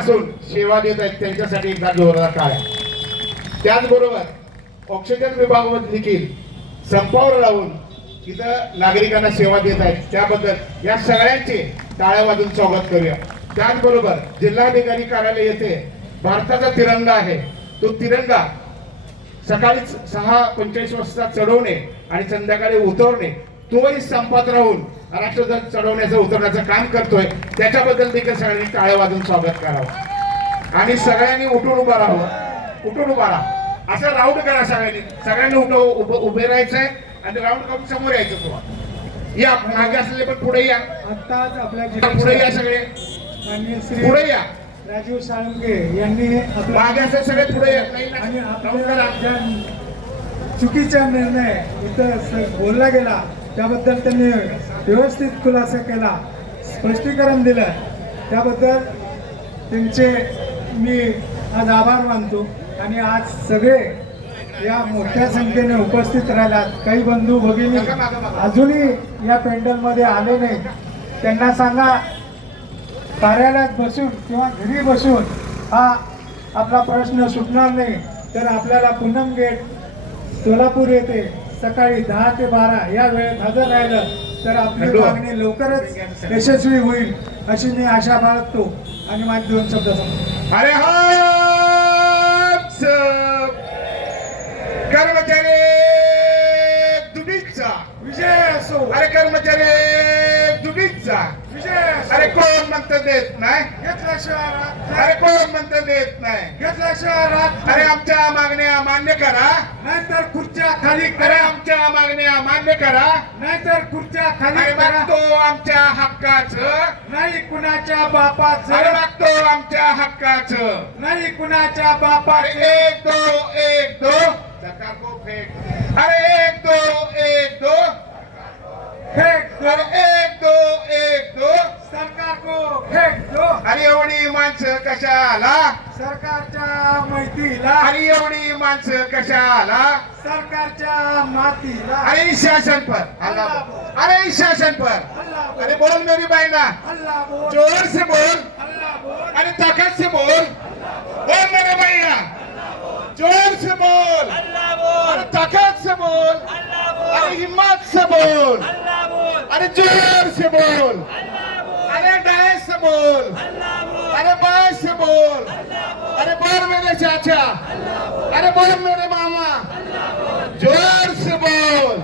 मनापासून सेवा देत आहेत त्यांच्यासाठी एकदा जोरदार टाळ्या. त्याचबरोबर ऑक्सिजन विभागामध्ये देखील संपावर लावून इथं नागरिकांना सेवा देत आहेत, त्याबद्दल या सगळ्यांचे टाळ्या वाजून स्वागत करूया. त्याचबरोबर जिल्हाधिकारी कार्यालय येथे भारताचा तिरंगा आहे, तो तिरंगा सकाळी 6:45 वाजता चढवणे आणि संध्याकाळी उतरवणे, तोही संपात राहून राष्ट्रध्वज चढवण्याचं उतरण्याचं काम करतोय. त्याच्याबद्दल देखील सगळ्यांनी टाळ्या वाजून स्वागत करावं आणि सगळ्यांनी उठून उभा राहावं. उठून उभा राहा, असं राऊंड करा सगळ्यांनी उभे राहायचंय आणि राऊंड करून समोर यायचं. तुम्हाला या मागे असलेले पण पुढे या, आत्ताच आपल्या पुढे या, सगळे पुढे या. राजीव साळुंखे यांनी मागे असले सगळे पुढे या. आणि आपल्या चुकीचा निर्णय इथं बोलला गेला त्याबद्दल त्यांनी व्यवस्थित खुलासा केला, स्पष्टीकरण दिलं, त्याबद्दल त्यांचे मी आज आभार मानतो. आणि आज सगळे या मोठ्या संख्येने उपस्थित राहिलात. काही बंधू भगिनी अजूनही या पेंडलमध्ये आले नाही, त्यांना सांगा कार्यालयात बसून किंवा घरी बसून हा आपला प्रश्न सुटणार नाही. तर आपल्याला पूनम गेट सोलापूर येथे सकाळी 10 ते 12 या वेळेत हजर राहिलं तर आपली मागणी लवकरच यशस्वी होईल अशी मी आशा बाळगतो. आणि माझे 2 शब्द सांगतो. अरे कर्मचारी दुबीचा विजय असो. अरे कर्मचारी दुबीचा विजय असो. अरे कोण म्हणतं देत नाही, घेतल्याशिवाय राहत अरे नाही. कोण म्हणतं देत नाही, घेतल्याशिवाय राहत अरे नाही. आमच्या मागण्या मान्य करा, नाहीतर खुर्च्या खाली अरे करा. आमच्या मागण्या मान्य करा. नाहीतर खुर्च्या खाली अरे करा. मागतो आमच्या हक्काचं, नाही कुणाच्या अरे बापाचं, मागतो आमच्या हक्काचं. नाही कुणाच्या अरे बापाचं. 1 2 सरकार को फेक. अरे 1 2 फेक दो. अरे 1 2 सरकार को फेक दो. अरे एवढी माणसं कशाला, सरकारच्या माहितीला, अरे एवढी माणसं कशाला, सरकारच्या मातीला. अरे शासन पर हल्ला अरे शासन पर. हल्ला बोल. अरे बोल मेरी बहना, हल्ला बोल. जोर से बोल, हल्ला बोल. अरे ताकत से बोल. बोल मेरे भैया, जोर से बोल, अरे ताकत से बोल, अरे हिम्मत से बोल, अरे जोर से बोल, अरे डाय से बोल, अरे बाय से बोल, अरे बोल मेरे चाचा, अरे बोल मेरे मामा, जोर से बोल,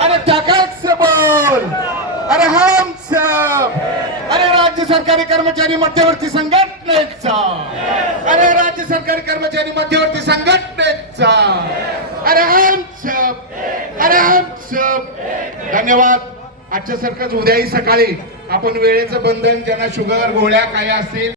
अरे ताकत से बोल, अरे हम सब, अरे राज्य सरकारी कर्मचारी मध्यवर्ती संघटनेचा, अरे राज्य सरकारी कर्मचारी मध्यवर्ती संघटनेचा, अरे हम सब, अरे हम सब. धन्यवाद. आजच्या सारखंच उद्याही सकाळी आपण वेळेचं बंधन, ज्यांना शुगर गोळ्या काय असतील